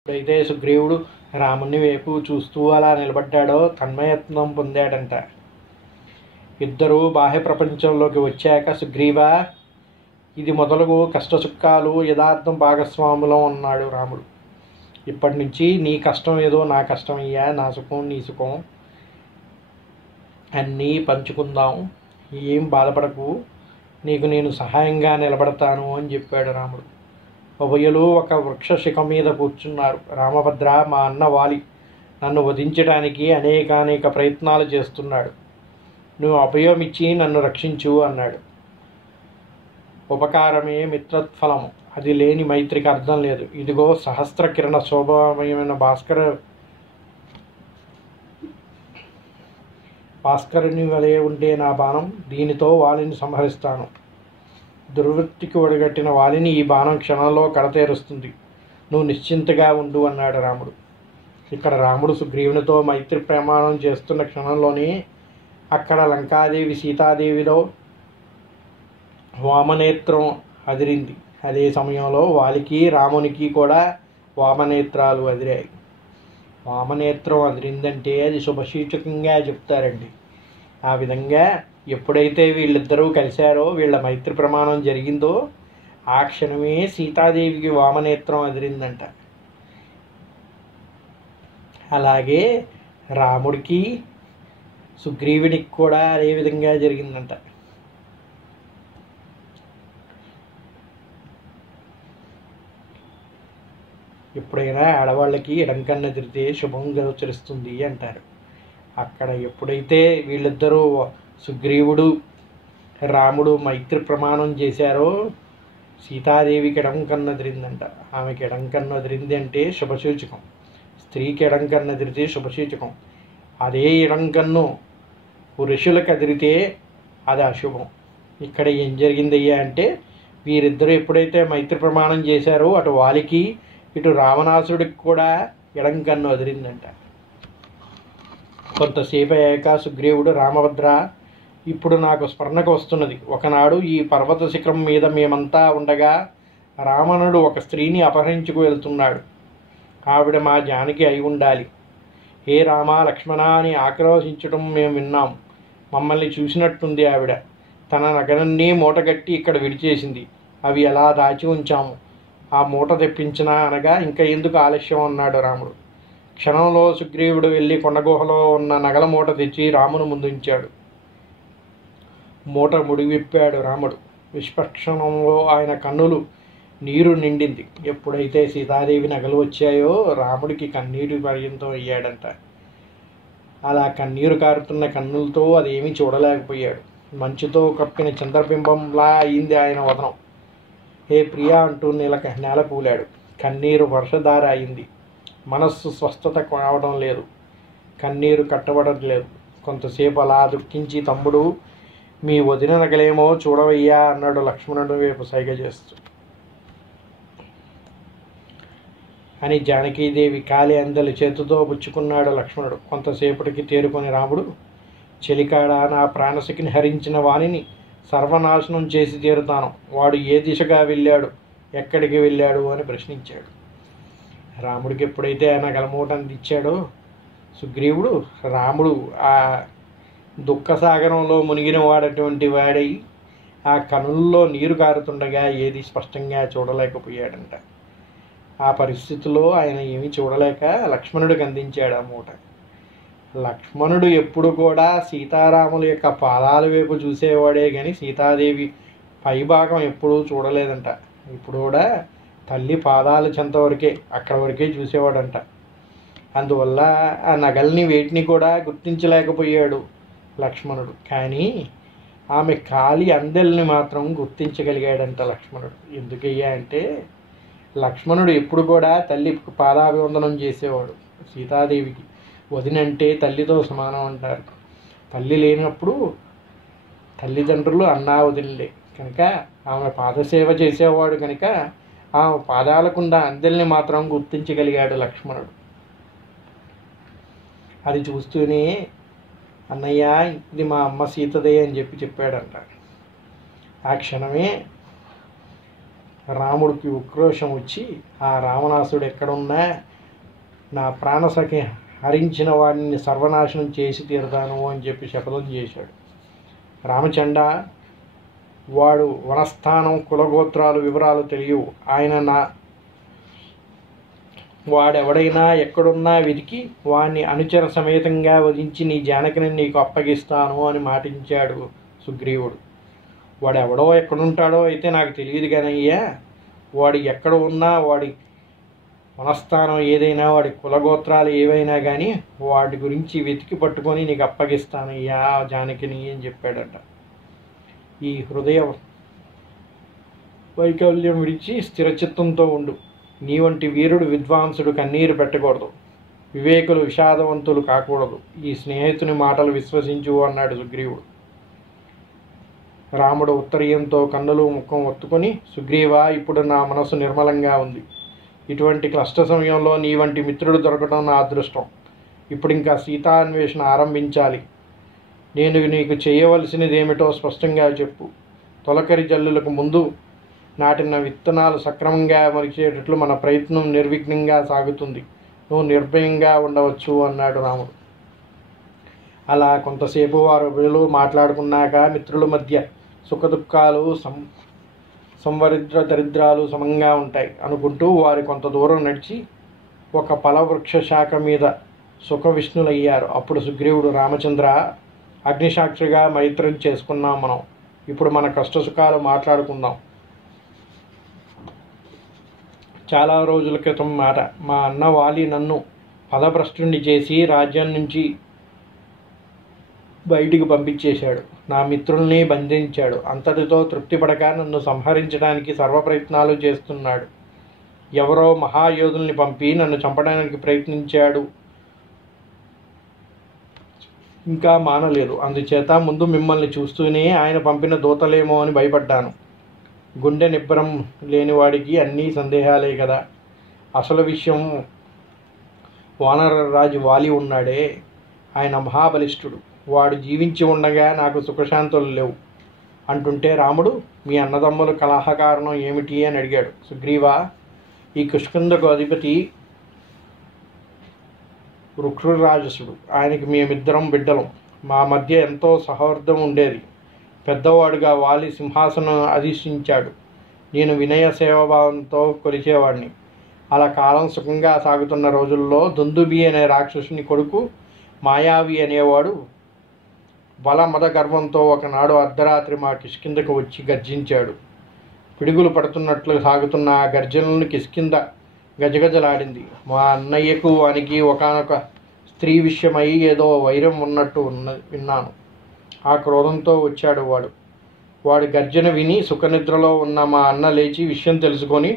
ఎప్పుడైతే సుగ్రీవుడు రాముని వైపు చూస్తూ అలా నిలబడ్డాడో తన్మయత్వం పొందాడంట. ఇద్దరూ బాహ్య ప్రపంచంలోకి వచ్చాక సుగ్రీవ ఇది మొదలగు కష్టసుఖాలు యథార్థం భాగస్వాములం అన్నాడు రాముడు. ఇప్పటి నుంచి నీ కష్టం ఏదో నా కష్టం అయ్యా, నా సుఖం నీ సుఖం, అన్నీ పంచుకుందాం, ఏం బాధపడకు, నీకు నేను సహాయంగా నిలబడతాను అని చెప్పాడు రాముడు. ఉభయులు ఒక వృక్ష శిఖ మీద కూర్చున్నారు. రామభద్ర, మా అన్న వాలి నన్ను వధించడానికి అనేక ప్రయత్నాలు చేస్తున్నాడు. నువ్వు అభయమిచ్చి నన్ను రక్షించు అన్నాడు. ఉపకారమే మిత్రఫలము, అది లేని మైత్రికి అర్థం లేదు. ఇదిగో సహస్ర కిరణ శోభమయమైన భాస్కరుని వలె ఉండే నా బాణం, దీనితో వాలిని సంహరిస్తాను. దుర్వృత్తికి ఒడిగట్టిన వాలిని ఈ బాణం క్షణంలో కడతేరుస్తుంది. నువ్వు నిశ్చింతగా ఉండు అన్నాడు రాముడు. ఇక్కడ రాముడు సుగ్రీవునితో మైత్రి ప్రమాణం చేస్తున్న క్షణంలోనే అక్కడ లంకాదేవి సీతాదేవిలో వామనేత్రం అదిరింది. అదే సమయంలో వాలికి రామునికి కూడా వామనేత్రాలు అదిరాయి. వామనేత్రం అదిరిందంటే అది శుభసూచకంగా చెప్తారండి. ఆ విధంగా ఎప్పుడైతే వీళ్ళిద్దరూ కలిశారో, వీళ్ళ మైత్రి ప్రమాణం జరిగిందో, ఆ క్షణమే సీతాదేవికి వామనేత్రం అదిరిందంట. అలాగే రాముడికి సుగ్రీవునికి కూడా అదే విధంగా జరిగిందంట. ఎప్పుడైనా ఆడవాళ్ళకి ఎడంకన్ను ఎదిరితే శుభం గోచరిస్తుంది అంటారు. అక్కడ ఎప్పుడైతే వీళ్ళిద్దరూ సుగ్రీవుడు రాముడు మైత్రి ప్రమాణం చేశారో సీతాదేవికి ఎడంకన్ను ఎదిరిందంట. ఆమెకి ఎడంకన్ను ఎదిరింది అంటే శుభసూచకం. స్త్రీకి ఎడంకన్ను ఎదిరితే శుభసూచకం. అదే ఎడంకన్ను పురుషులకు ఎదిరితే అది అశుభం. ఇక్కడ ఏం జరిగిందయ్యా అంటే వీరిద్దరూ ఎప్పుడైతే మైత్రి ప్రమాణం చేశారో అటు వాలికి ఇటు రావణాసుడికి కూడా ఎడంకన్ను అదిరిందంట. కొంతసేపు అయ్యాక సుగ్రీవుడు, రామభద్ర, ఇప్పుడు నాకు స్మరణకు వస్తున్నది. ఒకనాడు ఈ పర్వత శిఖరం మీద మేమంతా ఉండగా రావణుడు ఒక స్త్రీని అపహరించుకు వెళ్తున్నాడు. ఆవిడ మా జానకి అయి ఉండాలి. హే రామ లక్ష్మణ అని ఆక్రోశించడం మేము విన్నాం. మమ్మల్ని చూసినట్టుంది ఆవిడ. తన నగలన్నీ మూటగట్టి ఇక్కడ విడిచేసింది. అవి ఎలా దాచి ఉంచాము. ఆ మూట తెప్పించినా అనగా ఇంకా ఎందుకు ఆలస్యం అన్నాడు రాముడు. క్షణంలో సుగ్రీవుడు వెళ్ళి కొండగుహలో ఉన్న నగల మూట తెచ్చి రామును ముందుంచాడు. మూట ముడివిప్పాడు రాముడు. విష్పక్షణంలో ఆయన కన్నులు నీరు నిండింది. ఎప్పుడైతే సీతాదేవి నగలు వచ్చాయో రాముడికి కన్నీరు పర్యంతం అయ్యాడంట. అలా కన్నీరు కారుతున్న కన్నులతో అదేమీ చూడలేకపోయాడు. మంచుతో కప్పిన చంద్రబింబంలా అయింది ఆయన వదనం. హే ప్రియా అంటూ నేల కూలాడు. కన్నీరు వర్షధార అయింది. మనస్సు స్వస్థత కావడం లేదు. కన్నీరు కట్టబడలేదు. కొంతసేపు అలా దుఃఖించి, తమ్ముడు మీ వదిన నగలేమో చూడవయ్యా అన్నాడు లక్ష్మణుడి వైపు సైగ చేస్తూ. అని జానకీదేవి కాలి అందలి చేతితో పుచ్చుకున్నాడు లక్ష్మణుడు. కొంతసేపటికి తేరుకొని రాముడు, చెలికాడ నా ప్రాణశకిని హరించిన వాణిని సర్వనాశనం చేసి తీరుతాను. వాడు ఏ దిశగా వెళ్ళాడు, ఎక్కడికి వెళ్ళాడు అని ప్రశ్నించాడు. రాముడికి ఎప్పుడైతే ఆయన గలమూట అందించాడో సుగ్రీవుడు, రాముడు ఆ దుఃఖసాగరంలో మునిగిన వాడటువంటి వాడై ఆ కనుల్లో నీరు కారుతుండగా ఏది స్పష్టంగా చూడలేకపోయాడంట. ఆ పరిస్థితిలో ఆయన ఏమీ చూడలేక లక్ష్మణుడికి అందించాడు ఆ మూట. లక్ష్మణుడు ఎప్పుడు కూడా సీతారాముల యొక్క పాదాల వైపు చూసేవాడే కానీ సీతాదేవి పైభాగం ఎప్పుడూ చూడలేదంట. ఇప్పుడు కూడా తల్లి పాదాల చెంత వరకే, అక్కడ వరకే చూసేవాడంట. అందువల్ల ఆ నగల్ని వేటిని కూడా గుర్తించలేకపోయాడు లక్ష్మణుడు. కానీ ఆమె కాలి అందెల్ని మాత్రం గుర్తించగలిగాడంట లక్ష్మణుడు. ఎందుకయ్యా అంటే లక్ష్మణుడు ఎప్పుడు కూడా తల్లి పాదాభివందనం చేసేవాడు. సీతాదేవికి వదినంటే తల్లితో సమానం అంటారు. తల్లి లేనప్పుడు తల్లిదండ్రులు అన్నా వదిలే కనుక ఆమె పాదసేవ చేసేవాడు కనుక ఆమె పాదాలకుండా అందెల్ని మాత్రం గుర్తించగలిగాడు లక్ష్మణుడు. అది చూస్తూనే అన్నయ్య ఇది మా అమ్మ సీతదే అని చెప్పాడంట. ఆ క్షణమే రాముడికి ఉక్రోషం వచ్చి ఆ రావణాసుడు ఎక్కడున్నా నా ప్రాణసఖి హరించిన వాడిని సర్వనాశనం చేసి తీరుతాను అని చెప్పి శపథం చేశాడు. రామచండ, వాడు వనస్థానం కులగోత్రాలు వివరాలు తెలియవు. వాడెవడైనా ఎక్కడున్నా వెతికి వాణ్ణి అనుచర సమేతంగా వధించి నీ జానకిని నీకు అప్పగిస్తాను అని మాటించాడు సుగ్రీవుడు. వాడెవడో ఎక్కడుంటాడో అయితే నాకు తెలియదు కానయ్యా, వాడు ఎక్కడ ఉన్నా, వాడి వనస్థానం ఏదైనా, వాడి కులగోత్రాలు ఏవైనా కానీ వాటి గురించి వెతికి పట్టుకొని నీకు అప్పగిస్తానయ్యా జానకిని అని చెప్పాడట. ఈ హృదయ వైకల్యం విడిచి స్థిరచిత్తంతో ఉండు. నీ వంటి వీరుడు విద్వాంసుడు కన్నీరు పెట్టకూడదు, వివేకులు విషాదవంతులు కాకూడదు. ఈ స్నేహితుని మాటలు విశ్వసించు అన్నాడు సుగ్రీవుడు. రాముడు ఉత్తరీయంతో కన్నులు ముఖం ఒత్తుకొని, సుగ్రీవా, ఇప్పుడు నా మనసు నిర్మలంగా ఉంది. ఇటువంటి కష్ట సమయంలో నీ వంటి మిత్రుడు దొరకడం నా అదృష్టం. ఇప్పుడు ఇంకా సీతాన్వేషణ ఆరంభించాలి. నేను నీకు చేయవలసినది ఏమిటో స్పష్టంగా చెప్పు. తొలకరి జల్లులకు ముందు నాటిన విత్తనాలు సక్రమంగా మొలిచేటట్లు మన ప్రయత్నం నిర్విఘ్నంగా సాగుతుంది. నువ్వు నిర్భయంగా ఉండవచ్చు అన్నాడు రాముడు. అలా కొంతసేపు వారు మాట్లాడుకున్నాక మిత్రుల మధ్య సుఖదుఖాలు సంవరిద్ర దరిద్రాలు సమంగా ఉంటాయి అనుకుంటూ వారి కొంత దూరం నడిచి ఒక ఫలవృక్ష శాఖ మీద సుఖ విష్ణులయ్యారు. అప్పుడు సుగ్రీవుడు, రామచంద్ర, అగ్నిసాక్షిగా మైత్రం చేసుకున్నాం మనం. ఇప్పుడు మన కష్టసుఖాలు మాట్లాడుకుందాం. చాలా రోజుల క్రితం మాట. మా అన్న వాలి నన్ను పదభ్రష్టుణ్ణి చేసి రాజ్యం నుంచి బయటికి పంపించేశాడు. నా మిత్రుల్ని బంధించాడు. అంతటితో తృప్తిపడక నన్ను సంహరించడానికి సర్వప్రయత్నాలు చేస్తున్నాడు. ఎవరో మహాయోధుల్ని పంపి నన్ను చంపడానికి ప్రయత్నించాడు. ఇంకా మానలేదు. అందుచేత ముందు మిమ్మల్ని చూస్తూనే ఆయన పంపిన దూతలేమో అని భయపడ్డాను. గుండె నిబ్బరం లేనివాడికి అన్నీ సందేహాలే కదా. అసలు విషయం, వానరరాజు వాలి ఉన్నాడే, ఆయన మహాబలిష్ఠుడు. వాడు జీవించి ఉండగా నాకు సుఖశాంతులు లేవు అంటుంటే రాముడు, మీ అన్నదమ్ముల కలహ కారణం ఏమిటి అని అడిగాడు. సుగ్రీవా, ఈ కిష్కింధకు అధిపతి వృక్షరాజసుడు. ఆయనకి మేమిద్దరం బిడ్డలం. మా మధ్య ఎంతో సౌహార్దం ఉండేది. పెద్దవాడుగా వాలి సింహాసనం అధిష్ఠించాడు. నేను వినయ సేవాభావంతో కొలిచేవాడిని. అలా కాలం సుఖంగా సాగుతున్న రోజుల్లో దుందుబి అనే రాక్షసుని కొడుకు మాయావి అనేవాడు బలమద గర్వంతో ఒకనాడు అర్ధరాత్రి మా కిష్కింధకు వచ్చి గర్జించాడు. పిడుగులు పడుతున్నట్లు సాగుతున్న ఆ గర్జనలను కిష్కింధ గజగజలాడింది. మా అన్నయ్యకు వానికి ఒకానొక స్త్రీ విషయమై ఏదో వైరం ఉన్నట్టు విన్నాను. ఆ క్రోధంతో వచ్చాడు వాడు. వాడి గర్జన విని సుఖనిద్రలో ఉన్న మా అన్న లేచి విషయం తెలుసుకొని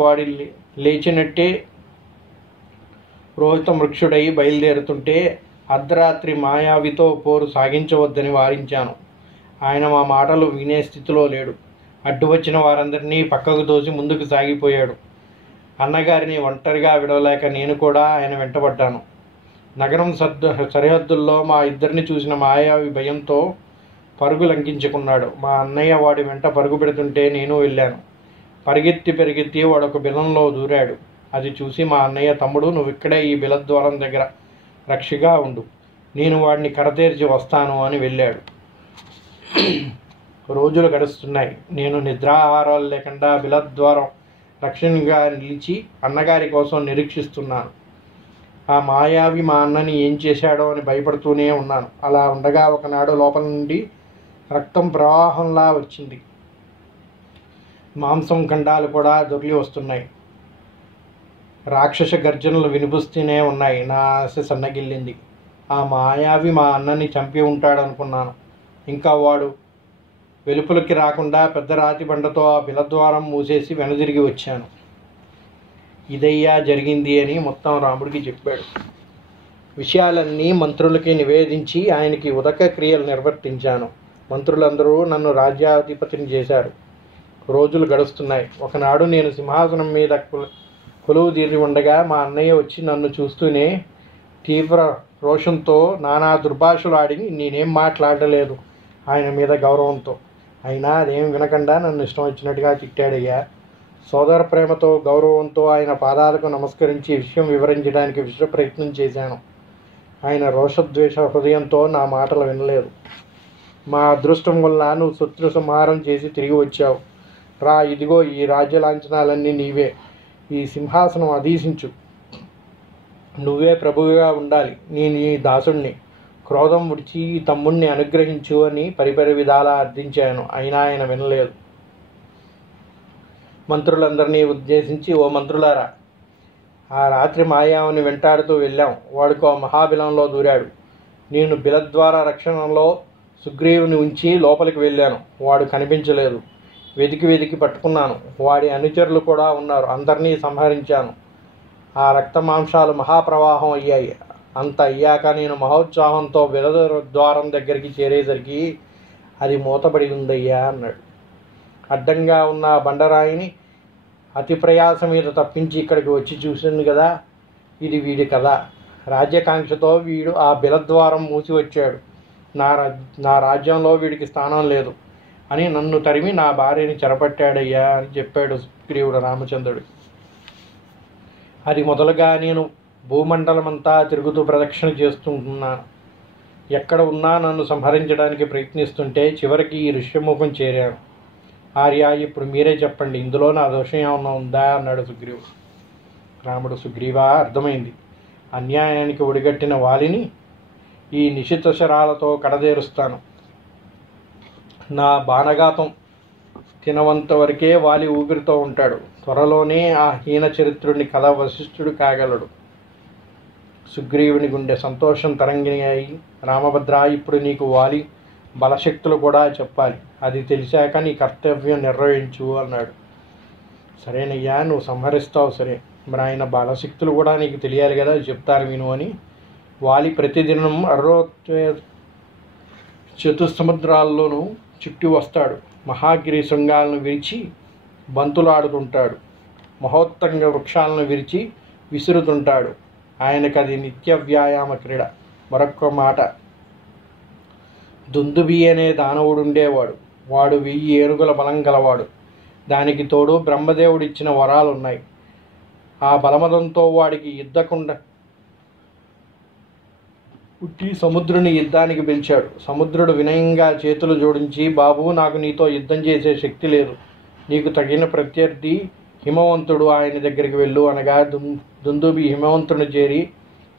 వాడి లేచినట్టే రోహిత వృక్షుడై బయలుదేరుతుంటే అర్ధరాత్రి మాయావితో పోరు సాగించవద్దని వారించాను. ఆయన మా మాటలు వినే స్థితిలో లేడు. అడ్డు వచ్చిన వారందరినీ పక్కకు తోసి ముందుకు సాగిపోయాడు. అన్నగారిని ఒంటరిగా విడవలేక నేను కూడా ఆయన వెంటబడ్డాను. నగరం సరిహద్దుల్లో మా ఇద్దరిని చూసిన మాయావి భయంతో పరుగు లంకించుకున్నాడు. మా అన్నయ్య వాడి వెంట పరుగు పెడుతుంటే నేను వెళ్ళాను. పరిగెత్తి వాడొక బిలంలో దూరాడు. అది చూసి మా అన్నయ్య, తమ్ముడు, నువ్వు ఇక్కడే ఈ బిలద్వారం దగ్గర రక్షగా ఉండు, నేను వాడిని కడతేర్చి వస్తాను అని వెళ్ళాడు. రోజులు గడుస్తున్నాయి. నేను నిద్రాహారాలు లేకుండా బిలద్వారం రక్షణగా నిలిచి అన్నగారి కోసం నిరీక్షిస్తున్నాను. ఆ మాయావి మా అన్నని ఏం చేశాడో అని భయపడుతూనే ఉన్నాను. అలా ఉండగా ఒకనాడు లోపల నుండి రక్తం ప్రవాహంలా వచ్చింది. మాంసం ఖండాలు కూడా దొర్లి వస్తున్నాయి. రాక్షస గర్జనలు వినిపిస్తూనే ఉన్నాయి. నా ఆశ సన్నగిల్లింది. ఆ మాయావి మా అన్నని చంపి ఉంటాడనుకున్నాను. ఇంకా వాడు వెలుపలికి రాకుండా పెద్ద రాతి బండతో ఆ బిలద్వారం మూసేసి వెనుదిరిగి వచ్చాను. ఇదయ్యా జరిగింది అని మొత్తం రాముడికి చెప్పాడు. విషయాలన్నీ మంత్రులకి నివేదించి ఆయనకి ఉదక క్రియలు నిర్వర్తించాను. మంత్రులందరూ నన్ను రాజ్యాధిపతిని చేశారు. రోజులు గడుస్తున్నాయి. ఒకనాడు నేను సింహాసనం మీద కొలువు తీరి ఉండగా మా అన్నయ్య వచ్చి నన్ను చూస్తూనే తీవ్ర రోషంతో నానా దుర్భాషలు ఆడి నేనేం మాట్లాడలేదు ఆయన మీద గౌరవంతో. అయినా అదేం వినకుండా నన్ను ఇష్టం వచ్చినట్టుగా తిట్టాడయ్యా. సోదర ప్రేమతో గౌరవంతో ఆయన పాదాలకు నమస్కరించి విషయం వివరించడానికి విశ్వ ప్రయత్నం చేశాను. ఆయన రోషద్వేష హృదయంతో నా మాటలు వినలేదు. మా అదృష్టం వల్ల నువ్వు శత్రు సంహారం చేసి తిరిగి వచ్చావు. రా, ఇదిగో ఈ రాజ్య లాంఛనాలన్నీ నీవే. ఈ సింహాసనం అధీశించు. నువ్వే ప్రభువుగా ఉండాలి. నేను ఈ దాసుణ్ణి. క్రోధం విడిచి ఈ తమ్ముణ్ణి అనుగ్రహించు అని పరిపరి విధాలా అర్థించాను. అయినా ఆయన వినలేదు. మంత్రులందరినీ ఉద్దేశించి, ఓ మంత్రులారా, ఆ రాత్రి మాయావుని వెంటాడుతూ వెళ్ళాం. వాడికో మహాబిలంలో దూరాడు. నేను బిలద్వార రక్షణలో సుగ్రీవుని ఉంచి లోపలికి వెళ్ళాను. వాడు కనిపించలేదు. వెతికి వెతికి పట్టుకున్నాను. వాడి అనుచరులు కూడా ఉన్నారు. అందరినీ సంహరించాను. ఆ రక్త మాంసాలు మహాప్రవాహం అయ్యాయి. అంత అయ్యాక నేను మహోత్సాహంతో ద్వారం దగ్గరికి చేరేసరికి అది మూతపడి ఉందయ్యా అన్నాడు. అడ్డంగా ఉన్న బండరాయిని అతి ప్రయాస మీద తప్పించి ఇక్కడికి వచ్చి చూసింది కదా. ఇది వీడి కథ. రాజ్యాకాంక్షతో వీడు ఆ బిలద్వారం మూసి వచ్చాడు. నా రాజ్యంలో వీడికి స్థానం లేదు అని నన్ను తరిమి నా భార్యని చెరపట్టాడయ్యా అని చెప్పాడు సుగ్రీవుడు రామచంద్రుడు. అది మొదలుగా నేను భూమండలమంతా తిరుగుతూ ప్రదక్షిణ చేస్తుంటున్నాను. ఎక్కడ ఉన్నా నన్ను సంహరించడానికి ప్రయత్నిస్తుంటే చివరికి ఈ ఋష్యముఖం చేరాను. ఆర్య, ఇప్పుడు మీరే చెప్పండి, ఇందులో నా దోషం ఏమన్నా ఉందా అన్నాడు సుగ్రీవుడు. రాముడు, సుగ్రీవా, అర్థమైంది. అన్యాయానికి ఒడిగట్టిన వాలిని ఈ నిశిత శరాలతో కడదేరుస్తాను. నా బాణఘాతం తినవంత వరకే వాలి ఊపిరితో ఉంటాడు. త్వరలోనే ఆ హీన చరిత్రుడిని కథ వశిష్ఠుడు కాగలడు. సుగ్రీవుని గుండె సంతోషం తరంగిణి. రామభద్ర, ఇప్పుడు నీకు వాలి బలశక్తులు కూడా చెప్పాలి. అది తెలిసాక నీ కర్తవ్యం నిర్వహించు అన్నాడు. సరేనయ్యా, నువ్వు సంహరిస్తావు సరే, మరి ఆయన బలశక్తులు కూడా నీకు తెలియాలి కదా, చెప్తారు విను అని. వాలి ప్రతిదినం చతుసముద్రాల్లోనూ చుట్టి వస్తాడు. మహాగిరి శృంగాలను విరిచి బంతులాడుతుంటాడు. మహోత్తంగ వృక్షాలను విరిచి విసురుతుంటాడు. ఆయనకు అది నిత్య వ్యాయామ క్రీడ. మరొక్క మాట, దుందుబి అనే దానవుడుండేవాడు. వాడు 1000 ఏనుగుల బలం గలవాడు. దానికి తోడు బ్రహ్మదేవుడిచ్చిన వరాలున్నాయి. ఆ బలమదంతో వాడికి యుద్ధకుండా పుట్టి సముద్రుని యుద్ధానికి పిలిచాడు. సముద్రుడు వినయంగా చేతులు జోడించి, బాబు, నాకు నీతో యుద్ధం చేసే శక్తి లేదు. నీకు తగిన ప్రత్యర్థి హిమవంతుడు, ఆయన దగ్గరికి వెళ్ళు అనగా దుందుబి హిమవంతుని చేరి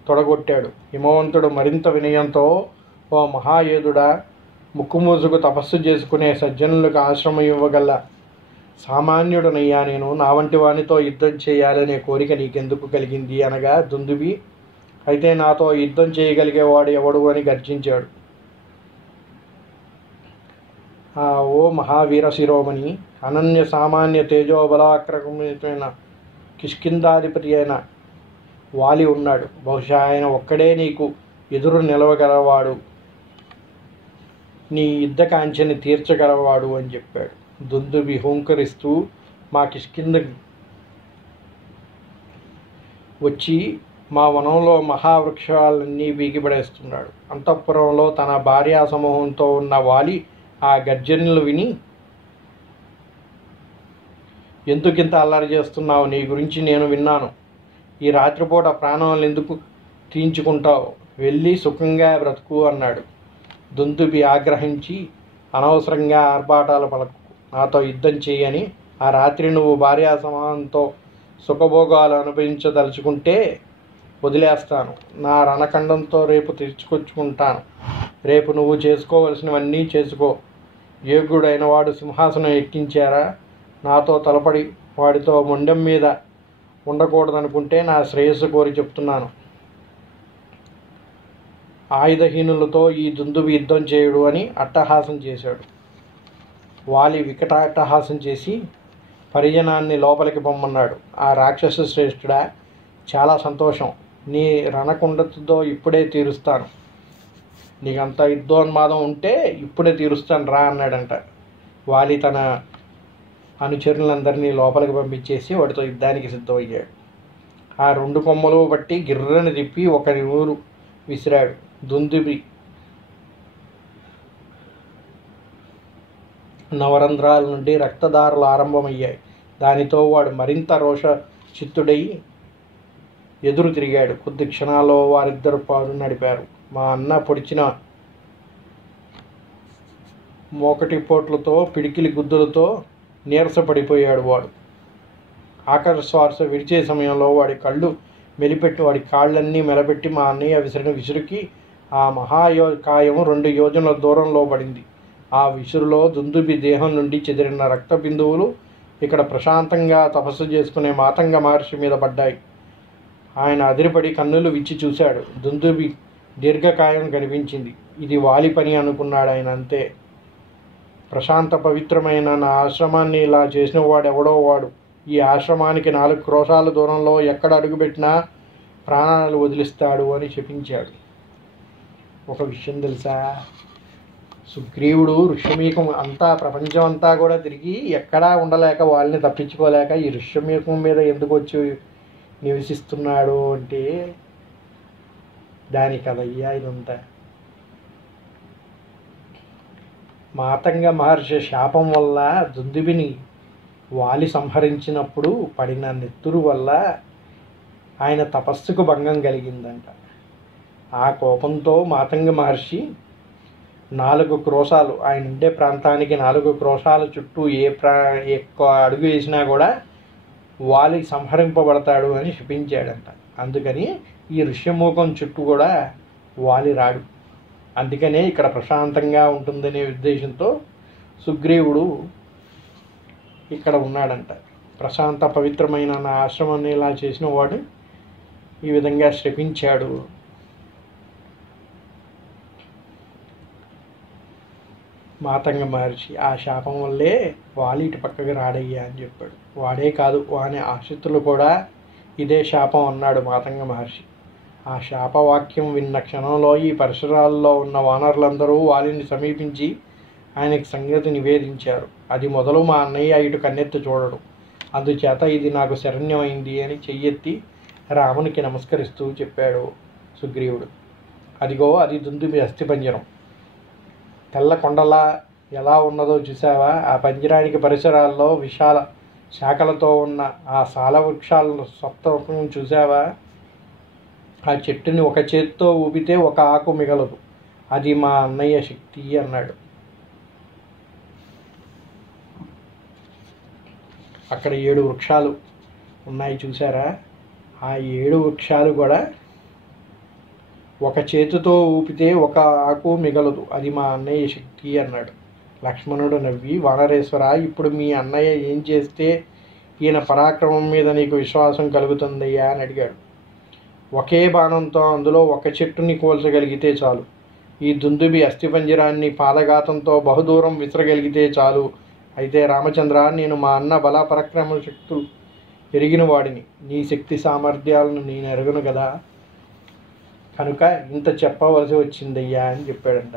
తొడగొట్టాడు. హిమవంతుడు మరింత వినయంతో, ఓ మహాయోధుడా, ముక్కుమూసుకు తపస్సు చేసుకునే సజ్జనులకు ఆశ్రమం ఇవ్వగల సామాన్యుడనయ్యా నేను. నా వంటి వానితో యుద్ధం చేయాలనే కోరిక నీకెందుకు కలిగింది అనగా దుందుబి, అయితే నాతో యుద్ధం చేయగలిగేవాడు ఎవడు అని గర్జించాడు. ఓ మహావీర శిరోమణి, అనన్య సామాన్య తేజోబలాక్రమితమైన కిష్కిందాధిపతి అయిన వాలి ఉన్నాడు. బహుశా ఆయన ఒక్కడే నీకు ఎదురు నిలవగలవాడు, నీ యుద్ధ కాంక్షని తీర్చగలవాడు అని చెప్పాడు. దుందుబి హూంకరిస్తూ మా కిష్కింద వచ్చి మా వనంలో మహావృక్షాలన్నీ వీగిపడేస్తున్నాడు. అంతఃపురంలో తన భార్యా సమూహంతో ఉన్న వాలి ఆ గర్జనలు విని, ఎందుకింత అల్లరి చేస్తున్నావు? నీ గురించి నేను విన్నాను. ఈ రాత్రిపూట ప్రాణాలు ఎందుకు తీయించుకుంటావు? వెళ్ళి సుఖంగా బ్రతుకు అన్నాడు. దుందుబి ఆగ్రహించి, అనవసరంగా ఆర్భాటాలు పలకు, నాతో యుద్ధం చేయని. ఆ రాత్రి నువ్వు భార్యా సమానంతో సుఖభోగాలు అనుభవించదలుచుకుంటే వదిలేస్తాను. నా రణఖండంతో రేపు తెచ్చుకొచ్చుకుంటాను. రేపు నువ్వు చేసుకోవలసినవన్నీ చేసుకో. యోగ్యుడైన వాడు సింహాసనం ఎక్కించారా? నాతో తలపడి వాడితో మొండెం మీద ఉండకూడదనుకుంటే నా శ్రేయస్సు కోరి చెప్తున్నాను. ఆయుధహీనులతో ఈ దుందుబి యుద్ధం చేయుడు అని అట్టహాసం చేశాడు. వాలి వికటాట్టహాసం చేసి పరిజనాన్ని లోపలికి పొమ్మన్నాడు. ఆ రాక్షస శ్రేష్ఠుడా, చాలా సంతోషం. నీ రణకుండతో ఇప్పుడే తీరుస్తాను. నీకంత యుద్ధోన్మాదం ఉంటే ఇప్పుడే తీరుస్తాను రా అన్నాడంట. వాలి తన అనుచరులందరినీ లోపలికి పంపించేసి వాడితో యుద్ధానికి సిద్ధమయ్యాడు. ఆ 2 కొమ్మలు బట్టి గిర్రని తిప్పి ఒకరి ఊరు విసిరాడు. దుందుబి నవరంధ్రాల నుండి రక్తధారలు ఆరంభమయ్యాయి. దానితో వాడు మరింత రోష చిత్తుడై ఎదురు తిరిగాడు. కొద్ది క్షణాల్లో వారిద్దరు పాలు నడిపారు. మా అన్న పొడిచిన మోకటి పోట్లతో పిడికిలి గుద్దులతో నీరసపడిపోయాడు. వాడు ఆఖరి శ్వాస విడిచే సమయంలో వాడి కళ్ళు మెలిపెట్టి వాడి కాళ్ళన్నీ మెలపెట్టి మా అన్నయ్య విసిరిన విసురుకి ఆ కాయం 2 యోజనల దూరంలో పడింది. ఆ విసురులో దుందుబి దేహం నుండి చెదిరిన రక్త బిందువులు ఇక్కడ ప్రశాంతంగా తపస్సు చేసుకునే మాతంగ మహర్షి మీద పడ్డాయి. ఆయన అదిరిపడి కన్నులు విచ్చి చూశాడు. దుందుబి దీర్ఘకాయం కనిపించింది. ఇది వాలి పని అనుకున్నాడు ఆయన. అంతే. ప్రశాంత పవిత్రమైన నా ఆశ్రమాన్ని ఇలా చేసిన వాడెవడో వాడు ఈ ఆశ్రమానికి 4 క్రోశాల దూరంలో ఎక్కడ అడుగుపెట్టినా ప్రాణాలు వదిలిస్తాడు అని చెప్పించాడు. ఒక విషయం తెలుసా, సుగ్రీవుడు ఋష్యమూకం అంతా ప్రపంచం అంతా కూడా తిరిగి ఎక్కడా ఉండలేక వాళ్ళని తప్పించుకోలేక ఈ ఋష్యమూకం మీద ఎందుకు వచ్చి నివసిస్తున్నాడు అంటే దాని కదయ్యా ఇదంతా. మాతంగ మహర్షి శాపం వల్ల దుందుబిని వాలి సంహరించినప్పుడు పడిన నెత్తురు వల్ల ఆయన తపస్సుకు భంగం కలిగిందంట. ఆ కోపంతో మాతంగ మహర్షి 4 క్రోశాలు ఆయన ఉండే ప్రాంతానికి 4 క్రోశాల చుట్టూ ఎక్కువ అడుగు వేసినా కూడా వాలి సంహరింపబడతాడు అని శపించాడంట. అందుకని ఈ ఋష్యమూకం చుట్టూ కూడా వాలి రాడు. అందుకనే ఇక్కడ ప్రశాంతంగా ఉంటుందనే ఉద్దేశంతో సుగ్రీవుడు ఇక్కడ ఉన్నాడంట. ప్రశాంత పవిత్రమైన నా ఆశ్రమాన్ని ఇలా చేసిన వాడు ఈ విధంగా శపించాడు. మాతంగ మహర్షి ఆ శాపం వల్లే వాలి ఇటు పక్కకి రాడయ్యా అని చెప్పాడు. వాడే కాదు వాని ఆశ్రితులు కూడా ఇదే శాపం అన్నాడు మాతంగ మహర్షి. ఆ శాపవాక్యం విన్న క్షణంలో ఈ పరిసరాల్లో ఉన్న వానరులందరూ వాలిని సమీపించి ఆయనకి సంగతి నివేదించారు. అది మొదలు మా అన్నయ్య ఇటు కన్నెత్తి చూడడు. అందుచేత ఇది నాకు శరణ్యమైంది అని చెయ్యెత్తి రామునికి నమస్కరిస్తూ చెప్పాడు సుగ్రీవుడు. అదిగో అది దుందుబి అస్థిపంజరం. తెల్ల కొండలా ఎలా ఉన్నదో చూసావా? ఆ పంజరానికి పరిసరాల్లో విశాల శాఖలతో ఉన్న ఆ సాల వృక్షాల సప్తం చూసావా? ఆ చెట్టుని ఒక చేత్తో ఊపితే ఒక ఆకు మిగలదు. అది మా అన్నయ్య శక్తి అన్నాడు. అక్కడ 7 వృక్షాలు ఉన్నాయి చూసారా? ఆ 7 వృక్షాలు కూడా ఒక చేతితో ఊపితే ఒక ఆకు మిగలదు. అది మా అన్నయ్య శక్తి అన్నాడు. లక్ష్మణుడు నవ్వి, వానరేశ్వర, ఇప్పుడు మీ అన్నయ్య ఏం చేస్తే ఈయన పరాక్రమం మీద నీకు విశ్వాసం కలుగుతుందయ్యా అని అడిగాడు. ఒకే బాణంతో అందులో ఒక చెట్టుని కూల్చగలిగితే చాలు. ఈ దుందుబి అస్థిపంజరాన్ని పాదఘాతంతో బహుదూరం విసరగలిగితే చాలు. అయితే రామచంద్ర, నేను మా అన్న బల పరాక్రమ శక్తులు ఎరిగిన వాడిని. నీ శక్తి సామర్థ్యాలను నేను ఎరగను కదా, కనుక ఇంత చెప్పవలసి వచ్చిందయ్యా అని చెప్పాడంట.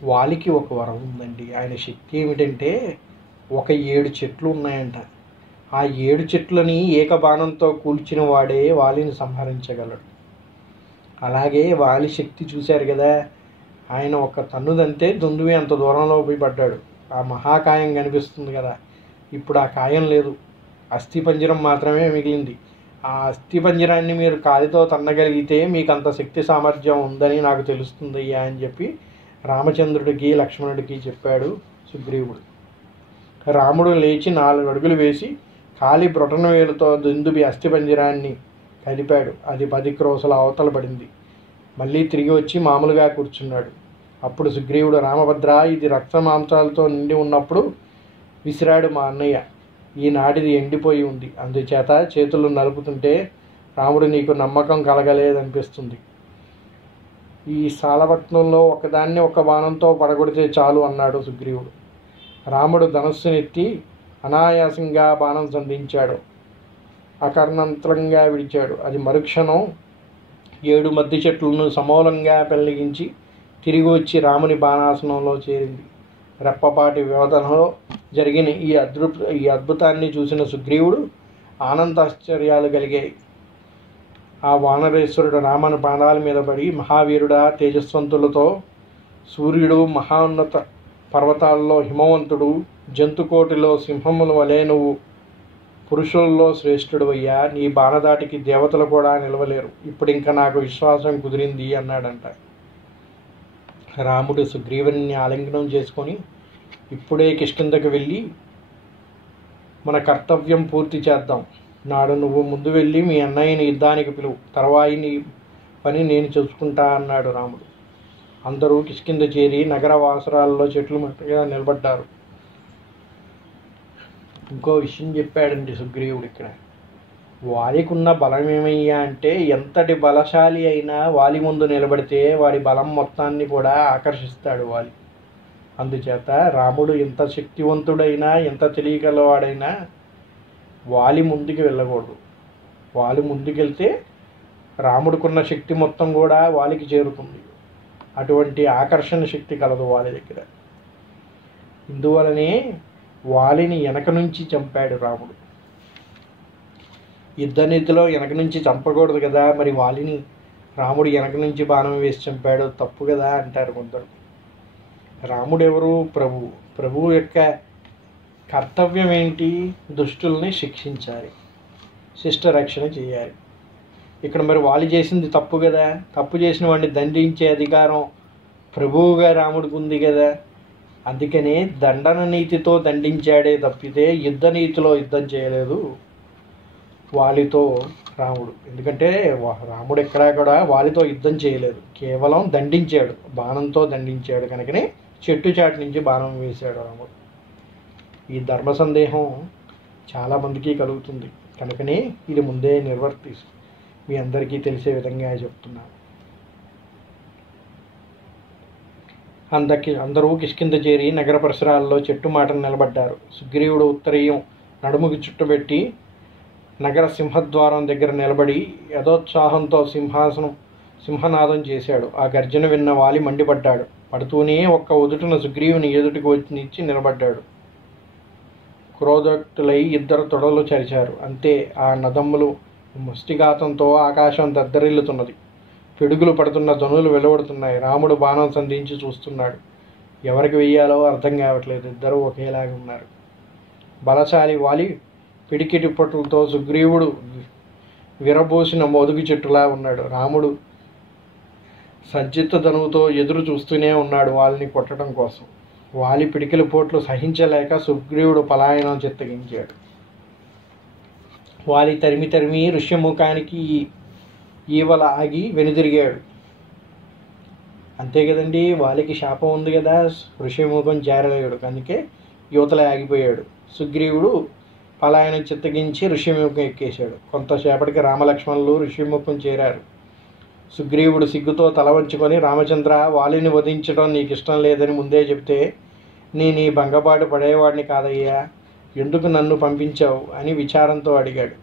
వాలికి ఒక వరం ఉందండి. ఆయన శక్తి ఏమిటంటే ఒక 7 చెట్లు ఉన్నాయంట. ఆ 7 చెట్లని ఏకబాణంతో కూల్చిన వాడే వాలిని సంహరించగలడు. అలాగే వాలి శక్తి చూశారు కదా, ఆయన ఒక తన్నుదంతే దుందుబి అంత దూరంలో పోయి పడ్డాడు. ఆ మహాకాయం కనిపిస్తుంది కదా, ఇప్పుడు ఆ కాయం లేదు, అస్థిపంజరం మాత్రమే మిగిలింది. ఆ అస్థిపంజరాన్ని మీరు కాలితో తన్నగలిగితే మీకు అంత శక్తి సామర్థ్యం ఉందని నాకు తెలుస్తుందయ్యా అని చెప్పి రామచంద్రుడికి లక్ష్మణుడికి చెప్పాడు సుగ్రీవుడు. రాముడు లేచి 4 అడుగులు వేసి కాలి బ్రొటన వేలుతో దుందుబి అస్థిపంజరాన్ని కలిపాడు. అది 10 క్రోశల అవతల పడింది. మళ్ళీ తిరిగి వచ్చి మామూలుగా కూర్చున్నాడు. అప్పుడు సుగ్రీవుడు, రామభద్ర, ఇది రక్త మాంసాలతో నిండి ఉన్నప్పుడు విసిరాడు మా అన్నయ్య. ఈనాటిది ఎండిపోయి ఉంది. అందుచేత చేతులు నలుపుతుంటే రాముడు నీకు నమ్మకం కలగలేదనిపిస్తుంది. ఈ సాలపట్నంలో ఒకదాన్ని ఒక బాణంతో పడగొడితే చాలు అన్నాడు సుగ్రీవుడు. రాముడు ధనస్సునెత్తి అనాయాసంగా బాణం సంధించాడు. అకర్ణంత్రంగా విడిచాడు. అది మరుక్షణం 7 మద్ది చెట్లను సమూలంగా పెళ్లిగించి తిరిగి వచ్చి రాముని బాణాసనంలో చేరింది. రెప్పపాటి వ్యవధనలో జరిగిన ఈ అద్భుతాన్ని చూసిన సుగ్రీవుడు ఆనందాశ్చర్యాలు కలిగాయి. ఆ వానరేశ్వరుడు రామని పాదాల మీద పడి, మహావీరుడా, తేజస్వంతులతో సూర్యుడు మహోన్నత పర్వతాల్లో హిమవంతుడు, జంతుకోటిలో సింహముల వలె నువ్వు పురుషుల్లో శ్రేష్ఠుడు అయ్యా. నీ బాణదాటికి దేవతలు కూడా నిలవలేరు. ఇప్పుడు ఇంకా నాకు విశ్వాసం కుదిరింది అన్నాడంట. రాముడు సుగ్రీవుని ఆలింగనం చేసుకొని, ఇప్పుడే కిష్కింధకు వెళ్ళి మన కర్తవ్యం పూర్తి చేద్దాం. నాడు నువ్వు ముందు వెళ్ళి మీ అన్నయ్యని యుద్ధానికి పిలువు, తర్వాయి నీ పని నేను చూసుకుంటా అన్నాడు రాముడు. అందరూ కిష్కింధ చేరి నగర వాసరాల్లో చెట్లు మట్టుగా నిలబడ్డారు. ఇంకో విషయం చెప్పాడండి సుగ్రీవుడు ఇక్కడ. వాలికి ఉన్న బలం ఏమయ్యా అంటే, ఎంతటి బలశాలి అయినా వాలి ముందు నిలబడితే వాడి బలం మొత్తాన్ని కూడా ఆకర్షిస్తాడు వాలి. అందుచేత రాముడు ఎంత శక్తివంతుడైనా, ఎంత తెలియగలవాడైనా వాలి ముందుకు వెళ్ళకూడదు. వాలి ముందుకెళ్తే రాముడికున్న శక్తి మొత్తం కూడా వాలికి చేరుతుంది. అటువంటి ఆకర్షణ శక్తి కలదు వాలి దగ్గర. ఇందువలనే వాలిని వెనక నుంచి చంపాడు రాముడు. యుద్ధనీతిలో వెనక నుంచి చంపకూడదు కదా, మరి వాలిని రాముడు వెనక నుంచి బాణం వేసి చంపాడు, తప్పు కదా అంటారు కొందరు. రాముడు ఎవరు? ప్రభువు. ప్రభువు యొక్క కర్తవ్యం ఏంటి? దుష్టుల్ని శిక్షించాలి, శిష్ట రక్షణ చేయాలి. ఇక్కడ మరి వాలి చేసింది తప్పు కదా. తప్పు చేసిన వాడిని దండించే అధికారం ప్రభువుగా రాముడికి ఉంది కదా. అందుకనే దండన నీతితో దండించాడే తప్పితే యుద్ధ నీతిలో యుద్ధం చేయలేదు వాలితో రాముడు. ఎందుకంటే రాముడు ఎక్కడా కూడా వాలితో యుద్ధం చేయలేదు, కేవలం దండించాడు, బాణంతో దండించాడు. కనుకనే చెట్టు చాటు నుంచి బాణం వేశాడు రాముడు. ఈ ధర్మ సందేహం చాలామందికి కలుగుతుంది, కనుకనే ఇది ముందే నిర్వర్తిస్తూ మీ అందరికీ తెలిసే విధంగా చెప్తున్నాను. అందరూ కిష్కింధ చేరి నగర పరిసరాల్లో చెట్టు మాటను నిలబడ్డారు. సుగ్రీవుడు ఉత్తరీయం నడుముకి చుట్టుపెట్టి నగర సింహద్వారం దగ్గర నిలబడి యథోత్సాహంతో సింహనాదం చేశాడు. ఆ గర్జన విన్న వాలి మండిపడ్డాడు. పడుతూనే ఒక్క ఉదుటున సుగ్రీవుని ఎదుటికి వచ్చి నిలబడ్డాడు. క్రోధక్తులై ఇద్దరు తొడలు చరిచారు. అంతే, ఆ నదమ్ములు ముష్టిఘాతంతో ఆకాశం దద్దరిల్లుతున్నది. పిడుగులు పడుతున్న ధ్వనులు వెలువడుతున్నాయి. రాముడు బాణం సంధించి చూస్తున్నాడు. ఎవరికి వెయ్యాలో అర్థం కావట్లేదు. ఇద్దరూ ఒకేలాగా ఉన్నారు. బలశాలి వాలి పిడికిటి పొట్టులతో సుగ్రీవుడు విరబోసిన మోదుగు చెట్టులా ఉన్నాడు. రాముడు సజ్జిత ధనువుతో ఎదురు చూస్తూనే ఉన్నాడు వాళ్ళని కొట్టడం కోసం. వాలి పిడికిల పోట్లు సహించలేక సుగ్రీవుడు పలాయనం చిత్తగించాడు. వాలి తరిమి ఋష్యముఖానికి ఈవల ఆగి వెనుదిరిగాడు. అంతే కదండి, వాలికి శాపం ఉంది కదా, ఋష్యముఖం చేరలేడు, అందుకే యువతల ఆగిపోయాడు. సుగ్రీవుడు పలాయనం చిత్తగించి ఋష్యముఖం ఎక్కేశాడు. కొంతసేపటికి రామలక్ష్మణులు ఋష్యముఖం చేరారు. సుగ్రీవుడు సిగ్గుతో తల వంచుకొని, రామచంద్ర, వాలిని వధించడం నీకు ఇష్టం లేదని ముందే చెప్తే నేను ఈ భంగపాటు పడేవాడిని కాదయ్యా, ఎందుకు నన్ను పంపించావు అని విచారంతో అడిగాడు.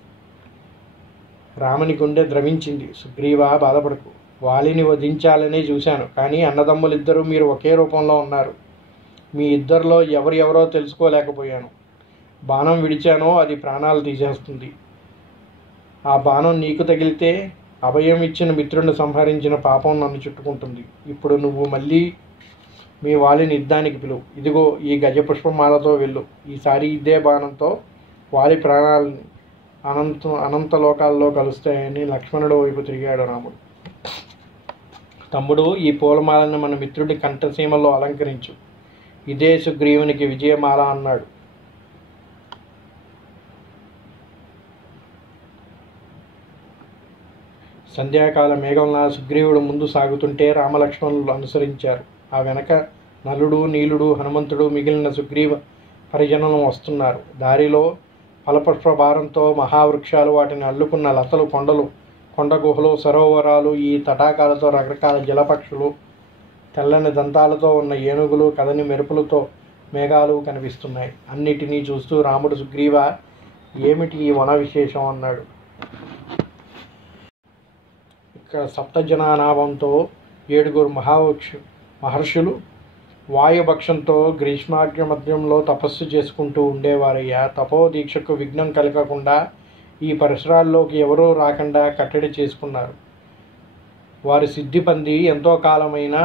రాముని గుండె ద్రవించింది. సుగ్రీవా, బాధపడకు, వాలిని వధించాలనే చూశాను, కానీ అన్నదమ్ములిద్దరూ మీరు ఒకే రూపంలో ఉన్నారు. మీ ఇద్దరిలో ఎవరెవరో తెలుసుకోలేకపోయాను. బాణం విడిచానో అది ప్రాణాలు తీసేస్తుంది. ఆ బాణం నీకు తగిలితే అభయం ఇచ్చిన మిత్రుడిని సంహరించిన పాపం నన్ను చుట్టుకుంటుంది. ఇప్పుడు నువ్వు మళ్ళీ మీ వాలిని యుద్ధానికి పిలువు. ఇదిగో ఈ గజపుష్పమాలతో వెళ్ళు. ఈసారి ఇదే బాణంతో వాలి ప్రాణాలని అనంత లోకాల్లో కలుస్తాయని లక్ష్మణుడు వైపు తిరిగాడు రాముడు. తమ్ముడు, ఈ పూలమాలను మన మిత్రుడి కంఠసీమలో అలంకరించు. ఇదే సుగ్రీవునికి విజయమాల అన్నాడు. సంధ్యాకాల మేఘంలా సుగ్రీవుడు ముందు సాగుతుంటే రామలక్ష్మణులు అనుసరించారు. ఆ వెనక నలుడు, నీలుడు, హనుమంతుడు, మిగిలిన సుగ్రీవ పరిజనం వస్తున్నారు. దారిలో ఫలపుష్ప భారంతో మహావృక్షాలు, వాటిని అల్లుకున్న లతలు, కొండలు, కొండ గుహలు, సరోవరాలు, ఈ తటాకాలతో రకరకాల జలపక్షులు, తెల్లని దంతాలతో ఉన్న ఏనుగులు, కదని మెరుపులతో మేఘాలు కనిపిస్తున్నాయి. అన్నిటినీ చూస్తూ రాముడు, సుగ్రీవ, ఏమిటి ఈ వన విశేషం అన్నాడు. ఇక్కడ సప్తజనానాభంతో 7 మహర్షులు వాయుభక్షంతో గ్రీష్మాగ్ని మధ్యంలో తపస్సు చేసుకుంటూ ఉండేవారయ్యా. తపోదీక్షకు విఘ్నం కలగకుండా ఈ పరిసరాల్లోకి ఎవరూ రాకుండా కట్టడి చేసుకున్నారు. వారి సిద్ధి పొంది ఎంతో కాలమైన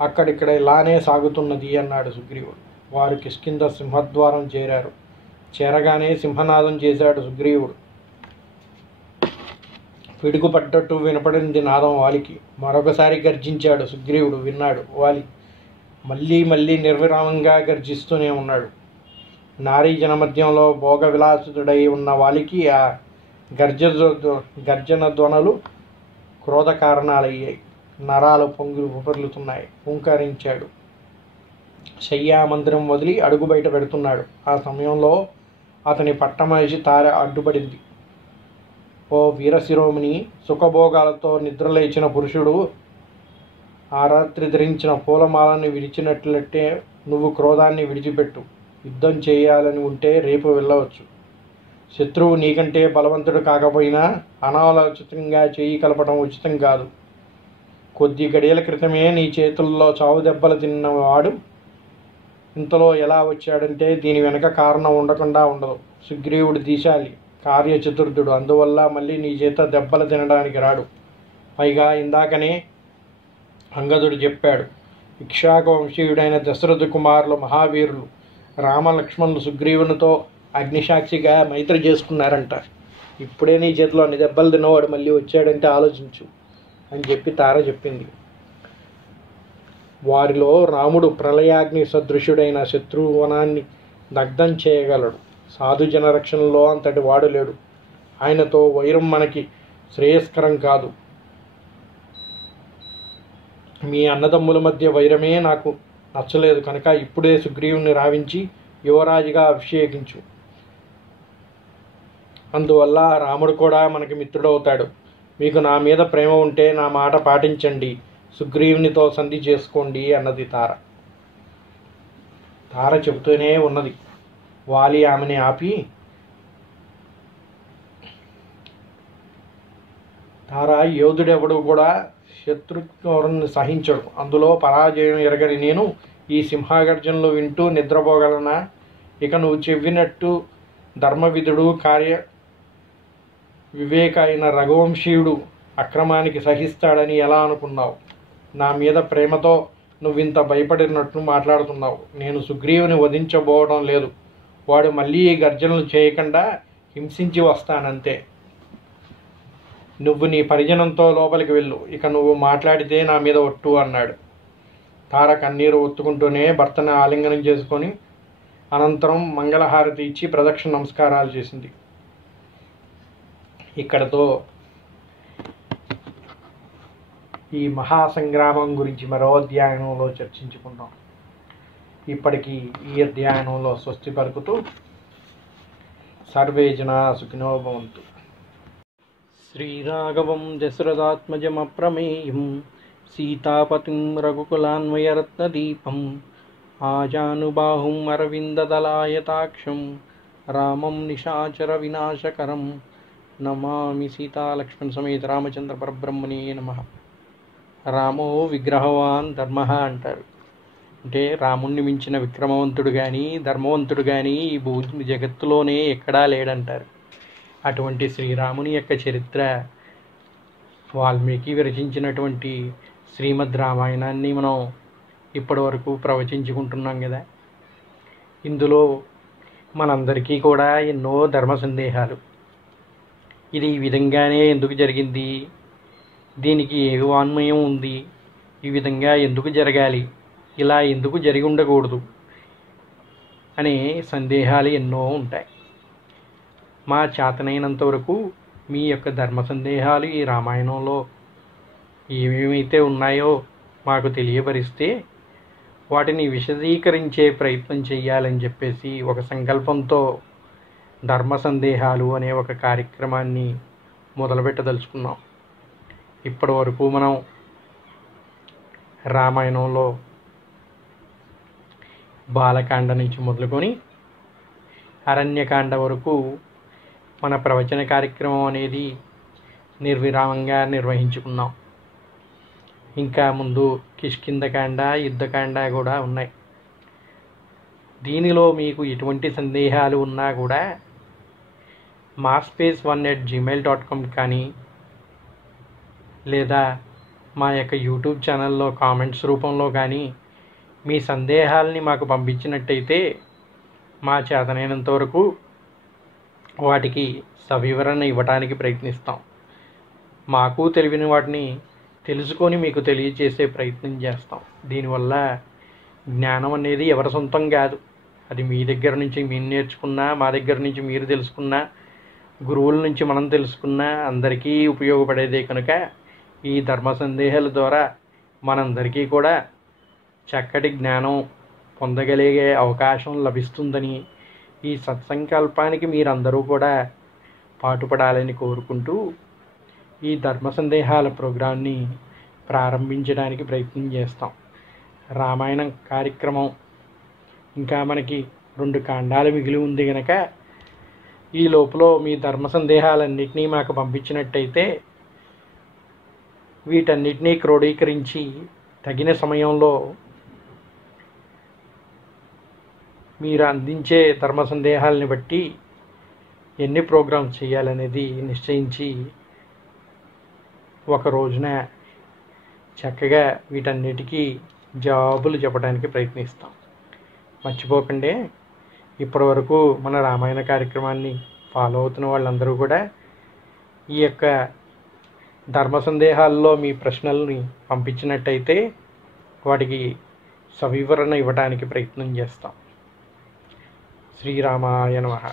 అక్కడిక్కడ ఇలానే సాగుతున్నది అన్నాడు సుగ్రీవుడు. వారు కిష్కింధ సింహద్వారం చేరారు. చేరగానే సింహనాదం చేశాడు సుగ్రీవుడు. పిడుగుపడ్డట్టు వినపడింది నాదం వాలికి. మరొకసారి గర్జించాడు సుగ్రీవుడు. విన్నాడు వాలి. మళ్ళీ మళ్ళీ నిర్విరామంగా గర్జిస్తూనే ఉన్నాడు. నారీ జనమధ్యంలో భోగ విలాసుడై ఉన్న వాలికి ఆ గర్జన ధ్వనులు క్రోధ కారణాలయ్యాయి. నరాలు పొర్లుతున్నాయి. హుంకరించాడు. శయ్యామందిరం వదిలి అడుగు బయట పెడుతున్నాడు. ఆ సమయంలో అతని పట్టమనిషి తార అడ్డుపడింది. ఓ వీరశిరోమణి, సుఖభోగాలతో నిద్రలేచిన పురుషుడు ఆ రాత్రి ధరించిన పూలమాలని విడిచినట్లట్టే నువ్వు క్రోధాన్ని విడిచిపెట్టు. యుద్ధం చేయాలని ఉంటే రేపు వెళ్ళవచ్చు. శత్రువు నీకంటే బలవంతుడు కాకపోయినా అనాలోచితంగా చేయి కలపడం ఉచితం కాదు. కొద్ది గడియల క్రితమే నీ చేతుల్లో చావు దెబ్బలు తిన్నవాడు ఇంతలో ఎలా వచ్చాడంటే దీని వెనక కారణం ఉండకుండా ఉండదు. సుగ్రీవుడు దీశాలి, కార్యచతుర్థుడు. అందువల్ల మళ్ళీ నీ చేత దెబ్బలు తినడానికి రాడు. పైగా ఇందాకనే అంగదుడు చెప్పాడు, ఇక్ష్వాకు వంశీయుడైన దశరథ కుమారులు మహావీరులు రామలక్ష్మణులు సుగ్రీవునితో అగ్నిసాక్షిగా మైత్రి చేసుకున్నారంట. ఇప్పుడే నీ చేతిలో అన్ని దెబ్బలు తిన్నవాడు మళ్ళీ వచ్చాడంటే ఆలోచించు అని చెప్పి తార చెప్పింది. వారిలో రాముడు ప్రళయాగ్ని సదృశుడైన శత్రువనాన్ని దగ్ధం చేయగలడు. సాధుజన రక్షణలో అంతటి వాడు లేడు. ఆయనతో వైరం మనకి శ్రేయస్కరం కాదు. మీ అన్నదమ్ముల మధ్య వైరమే నాకు నచ్చలేదు కనుక ఇప్పుడే సుగ్రీవుని రావించి యువరాజుగా అభిషేకించు. అందువల్ల రాముడు కూడా మనకి మిత్రుడవుతాడు. మీకు నా మీద ప్రేమ ఉంటే నా మాట పాటించండి, సుగ్రీవునితో సంధి చేసుకోండి అన్నది తార. తార చెబుతూనే ఉన్నది. వాలి ఆమెని ఆపి, తార, యోధుడెవడు కూడా శత్రుత్వాన్ని సహించడు. అందులో పరాజయం ఎరగని నేను ఈ సింహగర్జనలు వింటూ నిద్రపోగలనా? ఇక నువ్వు చెప్పినట్టు ధర్మవిధుడు కార్య వివేక అయిన రఘువంశీయుడు అక్రమానికి సహిస్తాడని ఎలా అనుకున్నావు? నా మీద ప్రేమతో నువ్వింత భయపడినట్టు మాట్లాడుతున్నావు. నేను సుగ్రీవుని వధించబోవడం లేదు. వాడు మళ్ళీ గర్జనలు చేయకుండా హింసించి వస్తానంతే. నువ్వు నీ పరిజనంతో లోపలికి వెళ్ళు. ఇక నువ్వు మాట్లాడితే నా మీద ఒట్టు అన్నాడు. తార కన్నీరు ఒత్తుకుంటూనే భర్తను ఆలింగనం చేసుకొని అనంతరం మంగళహారతి ఇచ్చి ప్రదక్షిణ నమస్కారాలు చేసింది. ఇక్కడతో ఈ మహాసంగ్రామం గురించి మరో అధ్యాయంలో చర్చించుకుందాం. ఇప్పటికీ ఈ అధ్యాయంలో స్వస్తి పలుకుతూ సర్వే జనా సుఖినో భవంతు. శ్రీరాఘవం దశరథాత్మజమప్రమేయం సీతాపతిం రఘుకులాన్వయరత్నదీపం ఆజానుబాహుం అరవిందదలాయతాక్షం రామం నిశాచర వినాశకరం నమామి సీతాలక్ష్మణ సమేత రామచంద్ర పరబ్రహ్మణే నమః. రామో విగ్రహవాన్ ధర్మ అంటారు. అంటే రాముణ్ణి మించిన విక్రమవంతుడు కానీ ధర్మవంతుడు కానీ ఈ జగత్తులోనే ఎక్కడా లేడంటారు. అటువంటి శ్రీరాముని యొక్క చరిత్ర వాల్మీకి విరచించినటువంటి శ్రీమద్ రామాయణాన్ని మనం ఇప్పటి వరకు ప్రవచించుకుంటున్నాం కదా. ఇందులో మనందరికీ కూడా ఎన్నో ధర్మ సందేహాలు. ఇది ఈ విధంగానే ఎందుకు జరిగింది, దీనికి ఏ వాన్మయం ఉంది, ఈ విధంగా ఎందుకు జరగాలి, ఇలా ఎందుకు జరిగి ఉండకూడదు అనే సందేహాలు ఎన్నో ఉంటాయి. మా చేతనైనంత వరకు మీ యొక్క ధర్మ సందేహాలు ఈ రామాయణంలో ఏమేమైతే ఉన్నాయో మాకు తెలియపరిస్తే వాటిని విశదీకరించే ప్రయత్నం చేయాలని చెప్పేసి ఒక సంకల్పంతో ధర్మ సందేహాలు అనే ఒక కార్యక్రమాన్ని మొదలుపెట్టదలుచుకున్నాం. ఇప్పటి వరకు మనం రామాయణంలో బాలకాండ నుంచి మొదలుకొని అరణ్యకాండ వరకు మన ప్రవచన కార్యక్రమం అనేది నిర్విరామంగా నిర్వహించుకున్నాం. ఇంకా ముందు కిష్కింధకాండ, యుద్ధకాండ కూడా ఉన్నాయి. దీనిలో మీకు ఎటువంటి సందేహాలు ఉన్నా కూడా marspace1@gmail.com కానీ లేదా మా యొక్క యూట్యూబ్ ఛానల్లో కామెంట్స్ రూపంలో కానీ మీ సందేహాల్ని మాకు పంపించినట్టయితే మా చేతనైనంత వరకు వాటికి సవివరణ ఇవ్వడానికి ప్రయత్నిస్తాం. మాకు తెలియని వాటిని తెలుసుకొని మీకు తెలియజేసే ప్రయత్నం చేస్తాం. దీనివల్ల జ్ఞానం అనేది ఎవరి సొంతం కాదు. అది మీ దగ్గర నుంచి మీరు నేర్చుకున్నా, మా దగ్గర నుంచి మీరు తెలుసుకున్నా, గురువుల నుంచి మనం తెలుసుకున్నా అందరికీ ఉపయోగపడేదే కనుక ఈ ధర్మ సందేహాల ద్వారా మనందరికీ కూడా చక్కటి జ్ఞానం పొందగలిగే అవకాశం లభిస్తుందని, ఈ సత్సంకల్పానికి మీరందరూ కూడా పాటుపడాలని కోరుకుంటూ ఈ ధర్మ సందేహాల ప్రోగ్రాంని ప్రారంభించడానికి ప్రయత్నం చేస్తాం. రామాయణం కార్యక్రమం ఇంకా మనకి 2 కాండాలు మిగిలి ఉంది కనుక ఈ లోపల మీ ధర్మ సందేహాలన్నింటినీ మాకు పంపించినట్టయితే వీటన్నిటినీ క్రోడీకరించి తగిన సమయంలో మీరు అందించే ధర్మ సందేహాలని బట్టి ఎన్ని ప్రోగ్రామ్స్ చేయాలనేది నిశ్చయించి ఒక రోజున చక్కగా వీటన్నిటికీ జవాబులు చెప్పడానికి ప్రయత్నిస్తాం. మర్చిపోకండి, ఇప్పటివరకు మన రామాయణ కార్యక్రమాన్ని ఫాలో అవుతున్న వాళ్ళందరూ కూడా ఈ యొక్క ధర్మ సందేహాల్లో మీ ప్రశ్నల్ని పంపించినట్టయితే వాటికి సవివరణ ఇవ్వడానికి ప్రయత్నం చేస్తాం. శ్రీరామాయ నమః.